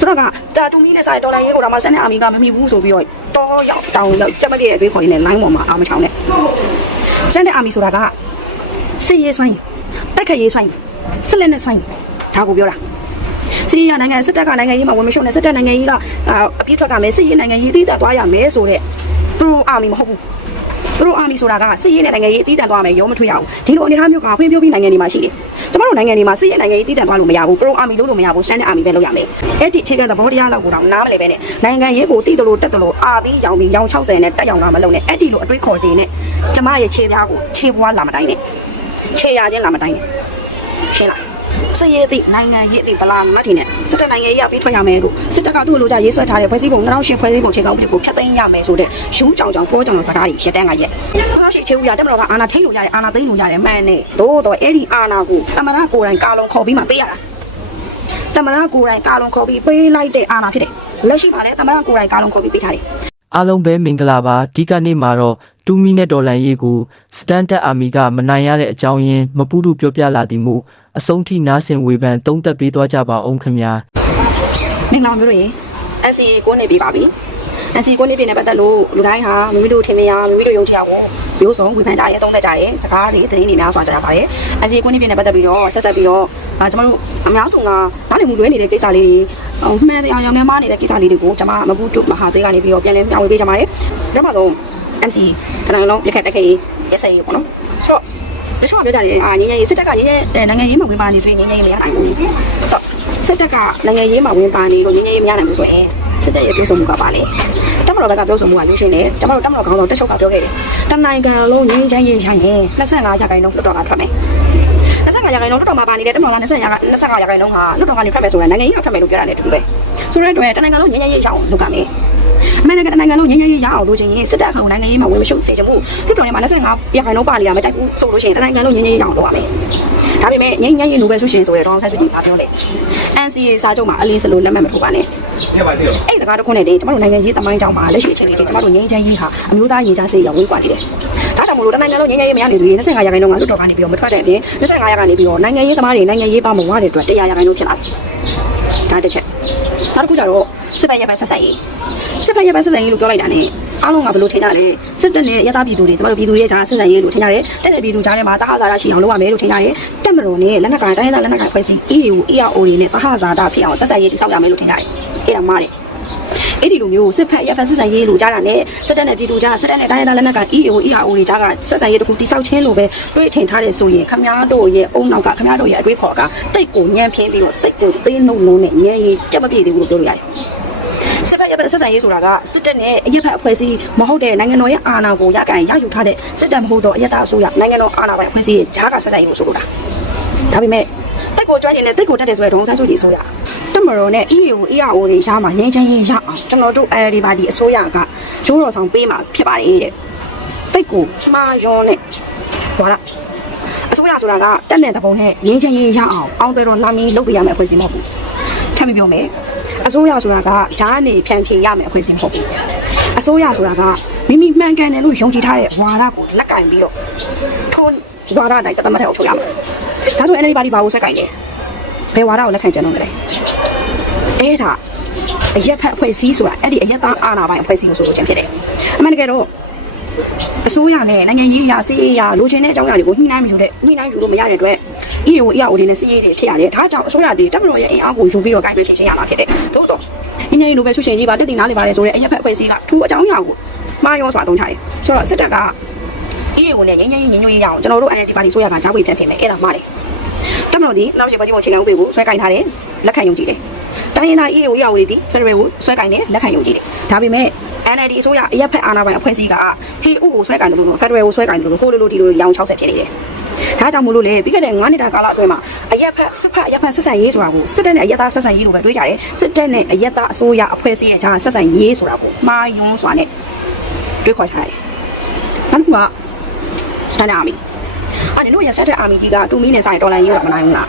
ဆိုတော့ကဒါတူမီနဲ့ဆိုင်ဒေါ်လာရေးကိုတော့မှစတဲ့အာမီကမမီဘူးဆိုပြီးတော့တော်ရောက်တောင်းလောက်ကြက်မတဲ့အတွေးခေါ်ရင်းနဲ့ line ပေါ်မှာအာမချောင်းနဲ့စတဲ့အာမီဆိုတာကစစ်ရေးဆွိုင်းတိုက်ခတ်ရေးဆွိုင်းစစ်လက်နဲ့ဆွိုင်းဒါကိုပြောတာစီးရီးယားနိုင်ငံစစ်တပ်ကနိုင်ငံရေးမှာဝင်မရှုံနဲ့စစ်တပ်နိုင်ငံရေးကအပြစ်ထွက်ကမယ်စစ်ရေးနိုင်ငံရေးတည်တတ်သွားရမယ်ဆိုတဲ့သူတို့အာမီမဟုတ်ဘူး သူတို့အာမီဆိုတာကစစ်ရေးနဲ့နိုင်ငံရေးတည်တတ်သွားမယ်ရောမထွေးရအောင်ဒီလိုအနေအထားမျိုးကဖွံ့ဖြိုးပြီးနိုင်ငံတွေမှာရှိတယ်ကျမတို့နိုင်ငံတွေမှာစစ်ရေးနိုင်ငံရေးတည်တတ်သွားလို့မရဘူးပရိုအာမီလို့လို့မရဘူးရှမ်းတဲ့အာမီပဲလုပ်ရမယ်အဲ့ဒီအခြေခံသဘောတရားလောက်ကိုတော့နားမလည်ပဲနဲ့နိုင်ငံရေးကိုတည်တယ်လို့တက်တယ်လို့အာပြီးရောင်ပြီးရောင်60နဲ့တက်ရောင်လာမလုပ်နဲ့အဲ့ဒီလိုအတွေးခေါ်တင်နဲ့ကျမရဲ့ခြေပြားကိုခြေပွားလာမတိုင်းနဲ့ခြေရချင်းလာမတိုင်းနဲ့ရှင်းလား စည်ရည်သည့်နိုင်ငံရေးသည့်ဗလာမတ်တီနဲ့စစ်တပ်နိုင်ငံရေးအပြီးထွက်ရမယ်လို့စစ်တပ်ကသူ့လိုကြရေးဆွဲထားတဲ့ဖွဲ့စည်းပုံ2008ဖွဲ့စည်းပုံခြေကောက်ပြည်ကိုဖျက်သိမ်းရမယ်ဆိုတဲ့ယူးကြောင်ကြောင်ပေါ်ကြောင်ကြောင်စကားတွေရက်တန်းကရက်2008ချေဦးရတက်မတော်ကအာနာထိန်လို့ရတယ်အာနာသိမ်းလို့ရတယ်မှန်နဲ့သို့တော့အဲ့ဒီအာနာကိုတမရကိုယ်တိုင်ကာလုံခေါ်ပြီးမှပေးရတာတမရကိုယ်တိုင်ကာလုံခေါ်ပြီးပေးလိုက်တဲ့အာနာဖြစ်တယ်လက်ရှိမှာလည်းတမရကိုယ်တိုင်ကာလုံခေါ်ပြီးပေးထားတယ်အားလုံးပဲမင်္ဂလာပါဒီကနေ့မှာတော့2မိနစ်ဒေါ်လာရေးကို Standard Army ကမနိုင်ရတဲ့အကြောင်းရင်းမပူးတူပြောပြလာသည်မို့ အဆုံးထိနားဆင်ဝေဖန်သုံးသပ်ပေးသွားကြပါအောင်ခင်ဗျာမင်္ဂလာပါမျိုးတို့ရေ NC ကိုနေပြီပါပြီ NC ကိုနေပြီနဲ့ပတ်သက်လို့လူတိုင်းဟာမိမိတို့ထင်မြင်ရမိမိတို့ယုံကြည်ရကိုမျိုးစုံဝေဖန်ကြရဲသုံးသက်ကြရဲစကားတွေသတင်းတွေများစွာကြားရပါတယ် NC ကိုနေပြီနဲ့ပတ်သက်ပြီးတော့ဆက်ဆက်ပြီးတော့အာကျွန်တော်တို့အများဆုံးကနားလည်မှုလွဲနေတဲ့ကိစ္စလေးတွေဟိုမှန်တရားရောင်နေမှနေတဲ့ကိစ္စလေးတွေကိုကျွန်မမဘူးတုမဟာသွေးကနေပြီးတော့ပြန်လည်မျှဝေပေးကြပါတယ်ဒါမှတော့ MC ခဏလုံးရက်ခက်တက်ခဲ့ရက်စက်ရေးပေါ့နော်ဆိုတော့ တချို့ကပြောကြတယ်အာငင်းငယ်ရေးစစ်တပ်ကငင်းငယ်နိုင်ငံရေးမှာဝင်ပါနေဆိုရင်ငင်းငယ်ရေးမရနိုင်ဘူးဆိုတော့စစ်တပ်ကနိုင်ငံရေးမှာဝင်ပါနေလို့ငင်းငယ်ရေးမရနိုင်ဘူးဆိုရင်စစ်တပ်ရဲ့ပြောဆိုမှုကပါလေတမတော်ဘက်ကပြောဆိုမှုကရုပ်ရှင်တယ်ကျမတို့တမတော်ခေါင်းဆောင်တက်ချုပ်ကပြောခဲ့တယ်တနိုင်ငံလုံးငင်းချမ်းရေးရရင်25ရာခိုင်နှုန်းလွတ်တော်ကထွက်မယ်25ရာခိုင်နှုန်းလွတ်တော်မှာပါနေတဲ့တမတော်က25ရာ25ရာခိုင်နှုန်းဟာလွတ်တော်ကနေထွက်မယ်ဆိုရင်နိုင်ငံရေးကထွက်မယ်လို့ပြောတာနဲ့တူတူပဲဆိုတဲ့အတွက်တနိုင်ငံလုံးငင်းချမ်းရေးရအောင်လုပ်ကြမယ် အမေရိကန်နိုင်ငံလုံးငြိမ်းချမ်းရေးရအောင်လို့ချင်းရင်စစ်တပ်ကောင်နိုင်ငံရေးမှာဝင်မရှုပ်စေချင်ဘူးဖြစ်တော်နေမှာ25ရာခိုင်နှုန်းပါနေတာမကြိုက်ဘူးဆိုလို့ရှိရင်တနိုင်ငံလုံးငြိမ်းချမ်းရေးရအောင်လုပ်ရမယ်ဒါပေမဲ့ငြိမ်းချမ်းရေးနိုဘယ်ဆုရှင်ဆိုရတော့ဆန်းစုကြည်ပြောလဲ NCA စာချုပ်မှာအလင်းစလို့လက်မှတ်မထိုးပါနဲ့အဲ့စကားတခုနဲ့တည်းကျမတို့နိုင်ငံရေးတမိုင်းကြောင်းမှာလက်ရှိအချိန်လေးချင်းကျမတို့ငြိမ်းချမ်းရေးဟာအမျိုးသားရင်ကြားစေးရဝေးကွာနေတယ်ဒါကြောင့်မလို့တနိုင်ငံလုံးငြိမ်းချမ်းရေးမရနေသေးဘူး25ရာခိုင်နှုန်းကလွတ်တော်ကနေပြီးတော့မထွက်တဲ့အပြင်25ရာခိုင်ကနေပြီးတော့နိုင်ငံရေးသမားတွေနိုင်ငံရေးပါမဝတဲ့အတွက်100ရာခိုင်နှုန်းဖြစ်လာတယ် ဒါတစ်ချက်။နောက်တစ်ခုကျတော့စစ်ဘက်ရဘက်ဆက်ဆက်ရေးစစ်ဘက်ရဘက်ဆက်ဆက်ရေးလို့ပြောလိုက်တာ ਨੇ အားလုံးကဘယ်လိုထင်ကြလဲစစ်တပ်နဲ့ရသပြည်သူတွေကျမတို့ပြည်သူတွေကြားဆက်ဆံရေးလို့ထင်ကြတယ်တက်တဲ့ပြည်သူကြားထဲမှာတဟဇာတာရှိအောင်လုပ်ရမယ်လို့ထင်ကြတယ်တက်မတော်နဲ့လက်နက်ကိုင်တိုင်းဒေသလက်နက်ကိုင်ဖွဲ့စည်း EU EAO တွေနဲ့တဟဇာတာဖြစ်အောင်ဆက်ဆံရေးတိစောက်ရမယ်လို့ထင်ကြတယ်အဲ့ဒါမှားတယ် အဲ့ဒီလိုမျိုးစစ်ဖက်ရဖက်ဆက်ဆံရေးလို့ကြားတာနဲ့စစ်တပ်နဲ့ပြည်သူကြားစစ်တပ်နဲ့တိုင်းဒေသလက်နက်ကိုင် EAO EAO တွေကြားကဆက်ဆံရေးတခုတိစောက်ချင်းလို့ပဲတွေးထင်ထားတယ်ဆိုရင်ခမားတို့ရဲ့အုံနောက်ကခမားတို့ရဲ့အတွေးခေါ်ကတိတ်ကိုညံပြင်းပြီးတော့တိတ်ကိုသေးနှုတ်လုံးနဲ့ညံရေးကြက်မပြေသေးဘူးလို့ပြောလို့ရတယ်စစ်ဖက်ရဖက်ဆက်ဆံရေးဆိုတာကစစ်တပ်နဲ့အရက်ဖက်အဖွဲ့အစည်းမဟုတ်တဲ့နိုင်ငံတော်ရဲ့အာဏာကိုရကန်ရယူထားတဲ့စစ်တပ်မဟုတ်တော့အရက်သားအစိုးရနိုင်ငံတော်အာဏာပိုင်အဖွဲ့အစည်းရဲ့ဂျားကဆက်ဆံရေးကိုဆိုလိုတာဒါပေမဲ့တက်ကိုကျွမ်းကျင်တဲ့တက်ကိုတက်တယ်ဆိုတဲ့ဒေါင်းဆန်းစုကြည်အစိုးရတက် မတော်နဲ့ EAO EAO တွေဂျားမှာငင်းချင်းရေးရအောင်ကျွန်တော်တို့အဲဒီပါဒီအစိုးရကကျိုးတော်ဆောင်ပေးမှာဖြစ်ပါတယ်တဲ့တက်ကိုမှားရောနဲ့ဟောလားအစိုးရဆိုတာကတက်တဲ့တပုံနဲ့ငင်းချင်းရေးရအောင်အောင်းတယ်တော့လာမင်းလုပ်ပြရမယ့်အဖွဲ့အစည်းမဟုတ်ဘူးထပ်ပြီးပြောမယ်အစိုးရဆိုတာကဂျားနေဖြန့်ဖြေရမယ်အခွင့်အရေးမဟုတ်ဘူးအစိုးရဆိုတာကမိမိမှန်ကန်တယ်လို့ယုံကြည်ထားတဲ့ဝါဒကိုလက်ကင်ပြီးတော့ထုံးဝါဒတိုင်းတသမတ်ထဲအောင်ချုပ်ရမယ်ဒါဆို NLD ပါတီဘာကိုဆွဲကင်လဲဘယ်ဝါဒကိုလက်ခံကြံတော့လဲ အဲ့ဒါအရက်ဖက်အဖွဲ့အစည်းဆိုတာအဲ့ဒီအရက်သားအာဏာပိုင်အဖွဲ့အစည်းကိုဆိုလို့ချင်းဖြစ်တယ်အမှန်တကယ်တော့အစိုးရနဲ့နိုင်ငံရေးအရာစီးရေးအရာလိုချင်တဲ့အကြောင်းအရာတွေကိုညှိနှိုင်းမယူတဲ့ညှိနှိုင်းယူလို့မရတဲ့အတွက် EAO EAO တွေနဲ့စီးရေးတွေဖြစ်ရတယ်ဒါကြောင့်အစိုးရတွေတပ်မတော်ရဲ့အင်အားကိုယူပြီးတော့ကိုင်တွယ်ဖြည့်ရှင်းရမှာဖြစ်တယ်သို့တော့ညဉ့်ညဉ့်လိုပဲဆွရှင်ကြီးပါတက်တည်နားလေပါတယ်ဆိုတဲ့အရက်ဖက်အဖွဲ့အစည်းကထူးအကြောင်းအရာကိုမှားရောစွာအသုံးချတယ်ဆိုတော့စစ်တပ်က EAO နဲ့ညဉ့်ညဉ့်ညဉ့်ညွေးရအောင်ကျွန်တော်တို့ NLD ပါတီဆိုရကကြားဝေဖြန့်ဖြစ်မယ်အဲ့ဒါမှားတယ်တပ်မတော်ဒီနောက်ရှိပါတီကိုချိန်ခံဥပဒေကိုဆွဲကင်ထားတယ်လက်ခံယုံကြည်တယ် တိုင်းရင်းသား EAO EAO တွေဒီ Federal ကိုဆွဲကင်တယ်လက်ခံယုံကြည်တယ်ဒါပေမဲ့ NLD အစိုးရအရက်ဖက်အာဏာပိုင်အဖွဲ့အစည်းက TU ကိုဆွဲကင်တယ်လို့ Federal ကိုဆွဲကင်တယ်လို့ဟိုလိုလိုဒီလိုရောင်60ဖြစ်နေတယ်ဒါကြောင့်မို့လို့လေပြီးခဲ့တဲ့9နှစ်တာကာလအတွင်းမှာအရက်ဖက်စစ်ဖက်အရက်ဖက်ဆက်ဆံရေးဆိုတာကိုစစ်တပ်နဲ့အရက်သားဆက်ဆံရေးလိုပဲတွေးကြတယ်စစ်တပ်နဲ့အရက်သားအစိုးရအဖွဲ့အစည်းရဲ့ဂျာဆက်ဆံရေးဆိုတာကိုမှားယွန်းစွာနဲ့တွေးခေါ်ချတယ်နောက်တစ်ခုကစတန်အာမီ ဟာနင်တို့ရစတဲ့အာမီကြီးကတူမီနဲ့ဆိုင်ဒေါ်လာရေးတော့မနိုင်ဘူးလား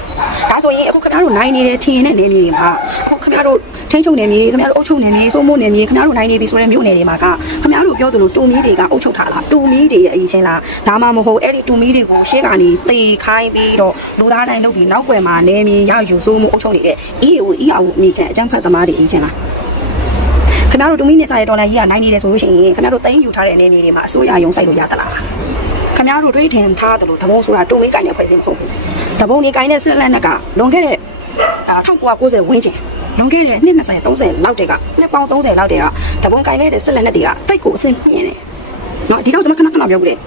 ဒါဆိုရင်အခုခင်ဗျားတို့နိုင်နေတဲ့ထင်းနေတဲ့နေမြေတွေမှာအခုခင်ဗျားတို့ထင်းချုံနေမြေခင်ဗျားတို့အုပ်ချုပ်နေမြေစိုးမိုးနေမြေခင်ဗျားတို့နိုင်နေပြီဆိုတဲ့မြို့နယ်တွေမှာကခင်ဗျားတို့ပြောသလိုတူမီတွေကအုပ်ချုပ်ထားလားတူမီတွေရဲ့အရင်ချင်းလားဒါမှမဟုတ်အဲ့ဒီတူမီတွေကိုရှေ့ကနေတေခိုင်းပြီးတော့လူသားတိုင်းလုပ်ပြီးနောက်ွယ်မှာနေမြေရယူစိုးမိုးအုပ်ချုပ်နေတဲ့ EAO EAO အမိကန်အကြမ်းဖက်သမားတွေအရင်ချင်းလားခင်ဗျားတို့တူမီနေစာရဲ့ဒေါ်လာကြီးကနိုင်နေတယ်ဆိုလို့ရှိရင်ခင်ဗျားတို့တိုင်းယူထားတဲ့အနေမြေတွေမှာအစိုးရရုံးစိုက်လို့ရသလား ခင်ဗျားတို့တွေးထင်ထားတယ်လို့သဘုံဆိုတာတူမီကိုင်းတဲ့ဖွဲ့စည်းမဟုတ်ဘူးသဘုံနေကိုင်းတဲ့ဆက်လက်နဲ့ကလွန်ခဲ့တဲ့1990ဝန်းကျင်လွန်ခဲ့တဲ့နှစ်20 30လောက်တည်းကနှစ်ပေါင်း30လောက်တည်းကသဘုံကိုင်းခဲ့တဲ့ဆက်လက်နဲ့တွေကတိတ်ကိုအဆင်ပြေနေတယ်နော်ဒီတော့ကျွန်မခဏခဏပြောပြတယ်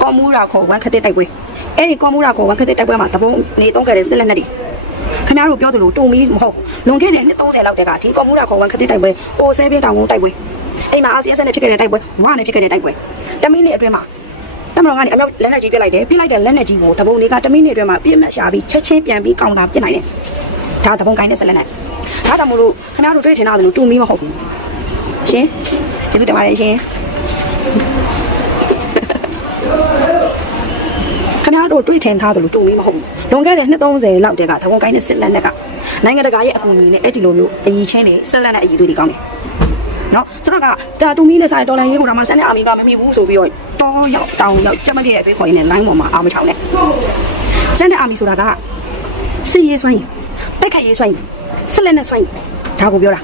ကော်မူရာခေါ်ဝမ်ခတဲ့တိုက်ပွဲအဲ့ဒီကော်မူရာခေါ်ဝမ်ခတဲ့တိုက်ပွဲမှာသဘုံနေသုံးခဲ့တဲ့ဆက်လက်နဲ့တွေခင်ဗျားတို့ပြောသလိုတုံမီမဟုတ်လွန်ခဲ့တဲ့နှစ်30လောက်တည်းကဒီကွန်မူလာခေါ်ဝန်ခတိတိုက်ပွဲပိုဆဲပြင်းတောင်ကုန်းတိုက်ပွဲအိမ်မှာအာဆီယံဆက်နဲ့ဖြစ်ခဲ့တဲ့တိုက်ပွဲဝါနဲ့ဖြစ်ခဲ့တဲ့တိုက်ပွဲတမီးနေ့အတွင်းမှာတ မတော်ကနေအမြောက်လက်နဲ့ကြီးပြစ်လိုက်တယ်ပြစ်လိုက်တဲ့လက်နဲ့ကြီးကိုတပုံတွေကတမီးနေ့အတွင်းမှာပြစ်မှတ်ရှာပြီးချက်ချင်းပြန်ပြီးကောင်းတာပြစ်နိုင်တယ်ဒါတပုံကိုင်းတဲ့ဆက်လက်နဲ့ဒါကြောင့်မို့လို့ခင်ဗျားတို့တွေ့ချင်တာလို့တူမီမဟုတ်ဘူးရှင်ကျေးဇူးတင်ပါတယ်ရှင်ခင်ဗျားတို့တွေ့ထင်ထားတယ်လို့တူမီမဟုတ်ဘူးလွန်ခဲ့တဲ့နှစ်30လောက်တည်းကသဘုံကိုင်းတဲ့စစ်လက်နဲ့ကနိုင်ငံတကာရဲ့အကူအညီနဲ့အဲ့ဒီလိုမျိုးအည်ချင်းတွေဆက်လက်နဲ့အည်သွေးတွေကောင်းတယ် နော်ဆိုတော့ကဒါတူမီနဲ့ဆိုင်ဒေါ်လာရေးကိုဒါမှစတဲ့အာမီကမမိဘူးဆိုပြီးတော့တောရောက်တောင်ရောက်ကြက်မပြည့်ရဲ့ဘေးခေါ်ရင်းနဲ့ line ပေါ်မှာအောင်မချောင်းနဲ့စတဲ့အာမီဆိုတာကစစ်ရေးစွမ်းရည်တိုက်ခိုက်ရေးစွမ်းရည်ဆက်လက်နဲ့စွမ်းရည်ဒါကိုပြောတာ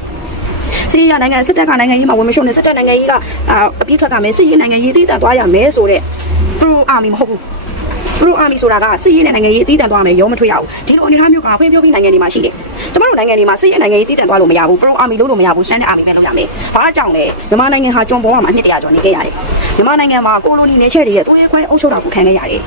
စီးရနိုင်ငံစစ်တပ်ကနိုင်ငံရေးမှာဝင်မရှုံနဲ့စစ်တပ်နိုင်ငံရေးကအပြည့်ထွက်ကမယ်စစ်ရေးနိုင်ငံရေးတည်တတ်သွားရမယ်ဆိုတဲ့ pro army မဟုတ်ဘူး pro army ဆိုတာကစစ်ရေးနဲ့နိုင်ငံရေးတည်တံ့သွားမယ်ရောမထွေးရဘူးဒီလိုအနေအထားမျိုးကဖွံ့ဖြိုးပြီးနိုင်ငံတွေမှာရှိတယ်ကျမတို့နိုင်ငံတွေမှာစစ်ရေးနိုင်ငံရေးတည်တံ့သွားလို့မရဘူး pro army လို့လို့မရဘူး standard army ပဲလုပ်ရမယ်ဘာကြောင့်လဲမြန်မာနိုင်ငံဟာကျွန်းပေါ်မှာအနှစ်တရာကျော်နေခဲ့ရတယ်မြန်မာနိုင်ငံမှာကိုလိုနီနေချက်တွေရဲ့သွေးခွဲအုပ်ချုပ်တာကိုခံခဲ့ရတယ်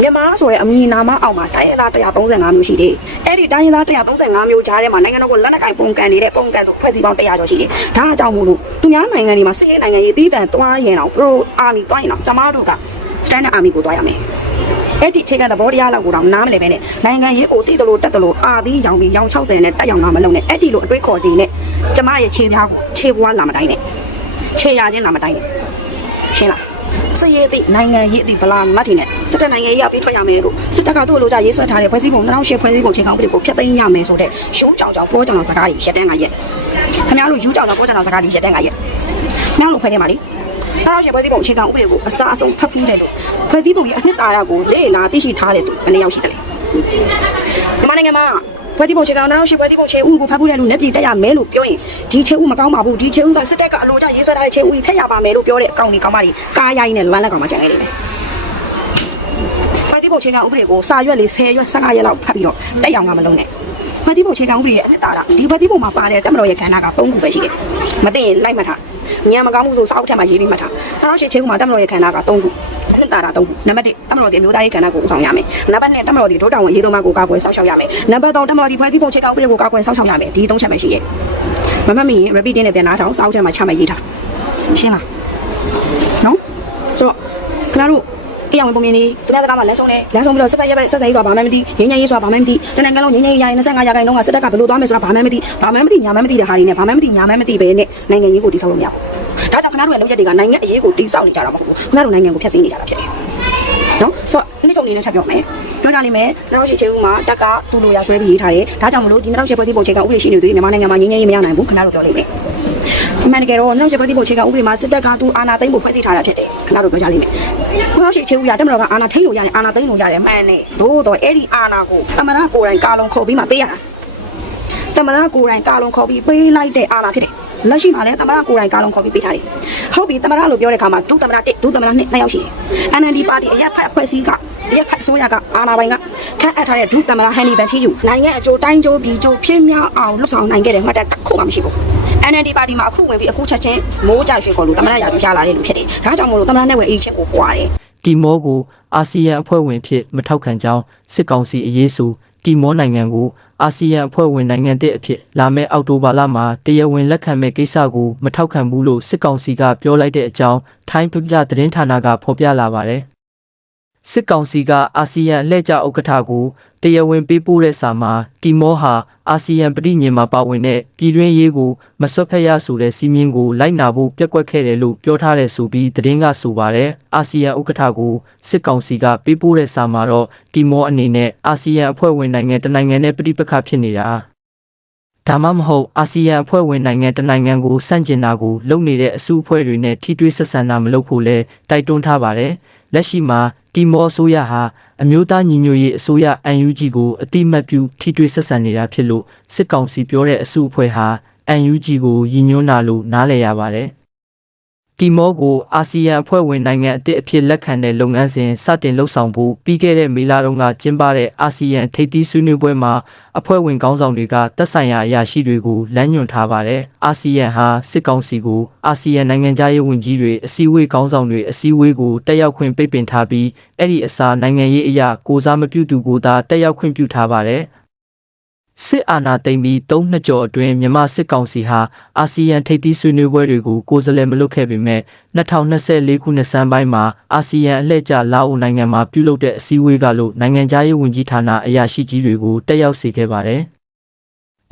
မြန်မာဆိုတဲ့အမည်နာမအောက်မှာတိုင်းရင်းသား135မျိုးရှိတယ်အဲ့ဒီတိုင်းရင်းသား135မျိုးကြားထဲမှာနိုင်ငံတော်ကိုလက်နက်ကိုင်ပုံကန်နေတဲ့ပုံကန်တို့ဖွဲ့စည်းပေါင်း100ကျော်ရှိတယ်ဒါအကြောင်းမို့လို့သူများနိုင်ငံတွေမှာစစ်ရေးနိုင်ငံရေးတည်တံ့သွားရင်တော့ pro army သွားရင်တော့ကျမတို့က standard army ကိုသွားရမယ် အဲ့ဒီအခြေခံသဘောတရားလောက်ကိုတော့နားမလည်ပဲနဲ့နိုင်ငံရေးကိုတည်တယ်လို့တက်တယ်လို့အာသီးရောင်ပြီးရောင်60နဲ့တက်ရောင်လာမလုံးနဲ့အဲ့ဒီလိုအတွေးခေါ်တင်နဲ့ကျမရဲ့ခြေပြားကိုခြေပွားလာမတိုင်းနဲ့ခြေရချင်းလာမတိုင်းနဲ့ရှင်းလားစရေးသည့်နိုင်ငံရေးသည့်ဗလာမတ်တီနဲ့စစ်တပ်နိုင်ငံရေးအပြီးထွက်ရမယ်လို့စစ်တပ်ကသူ့လိုကြရေးဆွဲထားတဲ့ဖွဲ့စည်းပုံ2008ဖွဲ့စည်းပုံချိန်ကောင်းပြည်ကိုဖျက်သိမ်းရမယ်ဆိုတဲ့ရှိုးကြောင်ကြောင်ပေါ်ကြောင်ကြောင်စကားတွေရက်တန်းကရက်ခင်ဗျားတို့ယူကြောင်ကြောင်ပေါ်ကြောင်ကြောင်စကားတွေရက်တန်းကရက်ခင်ဗျားတို့ဖွဲ့နေပါလေ တာရဖွဲ့စည်းပုံအခြေခံဥပဒေကိုအစားအဆုံးဖတ်ပြီးတယ်လို့ဖွဲ့စည်းပုံရဲ့အနှစ်သာရကိုလေ့လာသိရှိထားတဲ့သူဘယ်နှယောက်ရှိတယ်လဲမြန်မာနိုင်ငံမှာဖွဲ့စည်းပုံအခြေခံနောက်ရှိဖွဲ့စည်းပုံခြေဥကိုဖတ်ဖို့တဲ့လူနဲ့ပြည်တက်ရမယ်လို့ပြောရင်ဒီခြေဥမကောင်းပါဘူးဒီခြေဥကစစ်တပ်ကအလိုကျရေးဆွဲထားတဲ့ခြေဥကြီးဖက်ရပါမယ်လို့ပြောတဲ့အကောင့်ကြီးကောင်းပါလိကားရိုင်းနဲ့လမ်းလက်ကောင်မှကျန်နေတယ်ဖွဲ့စည်းပုံအခြေခံဥပဒေကိုစာရွက်လေး10ရွက်15ရက်လောက်ဖတ်ပြီးတော့တက်ရောင်ကမလုံးနဲ့ဖွဲ့စည်းပုံအခြေခံဥပဒေရဲ့အနှစ်သာရဒီဖွဲ့စည်းပုံမှာပါတဲ့တက်မတော်ရဲ့ခန္ဓာက၃ခုပဲရှိတယ်မသိရင်လိုက်မှတ်ထား ညံမကောင်းမှုဆိုစာအုပ်ထဲမှာရေးပြီးမှတ်ထား။နောက်ရှိချင်းကမှတက်မတော်ရဲ့ခန္ဓာက3ခု။နှစ်တာတာ3ခု။နံပါတ်1တက်မတော်ရဲ့အမျိုးသားရေးခန္ဓာကိုဦးဆောင်ရမယ်။နံပါတ်2တက်မတော်ရဲ့ဒုတောင်ဝင်ရေးသုံးပါးကိုကာကွယ်စောင့်ရှောက်ရမယ်။နံပါတ်3တက်မတော်ရဲ့ဖွဲ့စည်းပုံအခြေခံဥပဒေကိုကာကွယ်စောင့်ရှောက်ရမယ်။ဒီ3ချက်ပဲရှိရဲ့။မမှတ်မိရင် repeat နဲ့ပြန်နားထောင်စာအုပ်ထဲမှာချမှတ်ရေးထား။ရှင်းလား။နော်။ဆိုတော့ခင်ဗျားတို့ တရားဝင်ပုံမြင်နေသူများစကားမှာလမ်းဆုံးတယ်လမ်းဆုံးပြီးတော့စစ်တပ်ရဲ့ဘက်စစ်တပ်ရေးဆိုတာဘာမှမသိငင်းငင်းရေးဆိုတာဘာမှမသိတနင်္ဂနွေလုံးငင်းငင်းရေးရရင်25ရာခိုင်နှုန်းကစစ်တပ်ကဘယ်လိုသွားမယ်ဆိုတာဘာမှမသိဘာမှမသိညာမှမသိတဲ့ဟာတွေနဲ့ဘာမှမသိညာမှမသိပဲနဲ့နိုင်ငံရေးကိုတိစောက်လို့မရဘူးဒါကြောင့်ခင်ဗျားတို့ရဲ့လုပ်ရက်တွေကနိုင်ငံအရေးကိုတိစောက်နေကြတာမဟုတ်ဘူးခင်ဗျားတို့နိုင်ငံကိုဖျက်ဆီးနေကြတာဖြစ်တယ်နော်ဆိုတော့နေ့တုံနေနဲ့ချက်ပြောမယ်ပြောကြလိမ့်မယ်နောက်ရှိချေဦးမှာတက်ကတူလိုရဆွဲပြီးရေးထားတယ်ဒါကြောင့်မလို့ဒီနောက်ရှိဖွဲ့စည်းပုံချိန်ကဥပဒေရှိနေသူမြန်မာနိုင်ငံမှာငင်းငင်းရေးမရနိုင်ဘူးခင်ဗျားတို့ပြောလိမ့်မယ် အမှန်တကယ်တော့နောက်ရှိဖွဲ့စည်းပုံချိန်ကဥပဒေမှာစစ်တပ်ကသူအာဏာသိမ်းဖို့ဖွဲ့စည်းထားတာဖြစ်တယ်ခင်ဗျားတို့ပြောကြလိမ့်မယ်နောက်ရှိချေဦးရတက်မတော်ကအာဏာထိန်းလို့ရတယ်အာဏာသိမ်းလို့ရတယ်မှန်တယ်သို့တော့အဲ့ဒီအာဏာကိုအမှန်တကိုယ်တိုင်ကာလုံခေါ်ပြီးမှပေးရတာတမနာကိုယ်တိုင်ကာလုံခေါ်ပြီးပေးလိုက်တဲ့အာဏာဖြစ်တယ်လက်ရှိမှာလည်းတမနာကိုယ်တိုင်ကာလုံခေါ်ပြီးပေးထားတယ်ဟုတ်ပြီတမနာလို့ပြောတဲ့အခါမှာဒုတမနာ1ဒုတမနာ2နှစ်ယောက်ရှိတယ် NLD ပါတီအရက်ဖက်အဖွဲ့အစည်းကအရက်ဖက်အစိုးရကအာဏာပိုင်ကခန့်အပ်ထားတဲ့ဒုတမနာဟန်နီဗန်တီယူနိုင်ငံအကျိုးတိုင်းကျိုးပြည်ကျိုးဖြစ်များအောင်လှုပ်ဆောင်နိုင်ခဲ့တဲ့မှတ်တမ်းတစ်ခုမှမရှိဘူး NLD ပါတီမှာအခုဝင်ပြီးအခုချက်ချင်းမိုးကြရွှေခေါ်လို့တမနာရာရလာတဲ့လူဖြစ်တယ်ဒါကြောင့်မို့လို့တမနာနဲ့ဝယ်အေးချင်းကိုကွာတယ်တီမောကိုအာဆီယံအဖွဲ့ဝင်ဖြစ်မထောက်ခံကြောင်းစစ်ကောင်စီအရေးဆိုတီမောနိုင်ငံကိုအာဆီယံအဖွဲ့ဝင်နိုင်ငံတဲ့အဖြစ်လာမယ့်အောက်တိုဘာလမှာတရားဝင်လက်ခံမဲ့ကိစ္စကိုမထောက်ခံဘူးလို့စစ်ကောင်စီကပြောလိုက်တဲ့အကြောင်းထိုင်းပြပြသတင်းဌာနကဖော်ပြလာပါတယ်စစ်ကောင်စီကအာဆီယံအလှည့်ကျဥက္ကဋ္ဌကို တရားဝင်ပေးပို့တဲ့စာမှာတီမောဟာအာဆီယံပြည်ညင်မှာပါဝင်တဲ့ပြည်တွင်းရေးကိုမဆွတ်ဖက်ရဆိုတဲ့စီမင်းကိုလိုက်နာဖို့ပြက်ကွက်ခဲ့တယ်လို့ပြောထားတယ်ဆိုပြီးသတင်းကဆိုပါတယ်အာဆီယံဥက္ကဋ္ဌကိုစစ်ကောင်စီကပေးပို့တဲ့စာမှာတော့တီမောအနေနဲ့အာဆီယံအဖွဲ့ဝင်နိုင်ငံတစ်နိုင်ငံနဲ့ပြည်ပခါဖြစ်နေတာဒါမှမဟုတ်အာဆီယံအဖွဲ့ဝင်နိုင်ငံတစ်နိုင်ငံကိုစန့်ကျင်တာကိုလုပ်နေတဲ့အစုအဖွဲ့တွေနဲ့ထိတွေ့ဆက်ဆံတာမလုပ်ဖို့လဲတိုက်တွန်းထားပါတယ်လက်ရှိမှာ တီမောအစိုးရဟာအမျိုးသားညီညွတ်ရေးအစိုးရ UNG ကိုအတိမတ်ပြုထိတွေ့ဆက်ဆံနေတာဖြစ်လို့စစ်ကောင်စီပြောတဲ့အစုအဖွဲ့ဟာ UNG ကိုရည်ညွှန်းတာလို့နားလည်ရပါတယ် တီမောကိုအာဆီယံအဖွဲ့ဝင်နိုင်ငံအသစ်အဖြစ်လက်ခံတဲ့လုပ်ငန်းစဉ်စတင်လှုပ်ဆောင်ဖို့ပြီးခဲ့တဲ့မေလတုန်းကကျင်းပတဲ့အာဆီယံထိပ်သီးဆွေးနွေးပွဲမှာအဖွဲ့ဝင်ခေါင်းဆောင်တွေကသက်ဆိုင်ရာအရာရှိတွေကိုလမ်းညွှန်ထားပါတယ်။အာဆီယံဟာစစ်ကောင်စီကိုအာဆီယံနိုင်ငံခြားရေးဝန်ကြီးတွေအစည်းအဝေးခေါင်းဆောင်တွေအစည်းအဝေးကိုတက်ရောက်ခွင့်ပိတ်ပင်ထားပြီးအဲ့ဒီအစားနိုင်ငံရေးအရာကိုစားမပြုသူကိုသာတက်ရောက်ခွင့်ပြုထားပါတယ်။ စစ်အာဏာသိမ်းပြီး၃နှစ်ကျော်အတွင်းမြန်မာစစ်ကောင်စီဟာအာဆီယံထိပ်သီးဆွေးနွေးပွဲတွေကိုကိုယ်စားလှယ်မလုပ်ခဲ့ပေမဲ့2024ခုနှစ်စန်းပိုင်းမှာအာဆီယံအလှည့်ကျလာအိုနိုင်ငံမှာပြုလုပ်တဲ့အစည်းအဝေးကလို့နိုင်ငံခြားရေးဝန်ကြီးဌာနအရာရှိကြီးတွေကိုတက်ရောက်စေခဲ့ပါတယ်။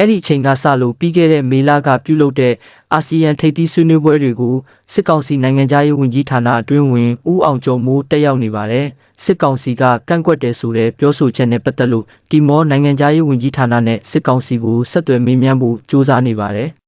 အဲ့ဒီအချိန်ကစလို့ပြီးခဲ့တဲ့မေလကပြုလုပ်တဲ့အာဆီယံထိပ်သီးဆွေးနွေးပွဲတွေကိုစစ်ကောင်စီနိုင်ငံခြားရေးဝန်ကြီးဌာနအတွင်းဝင်ဦးအောင်ကျော်မိုးတက်ရောက်နေပါတယ်။စစ်ကောင်စီကကန့်ကွက်တယ်ဆိုတဲ့ပြောဆိုချက်နဲ့ပတ်သက်လို့တီမောနိုင်ငံခြားရေးဝန်ကြီးဌာနနဲ့စစ်ကောင်စီကိုဆက်သွယ်မေးမြန်းဖို့စ조사နေပါတယ်။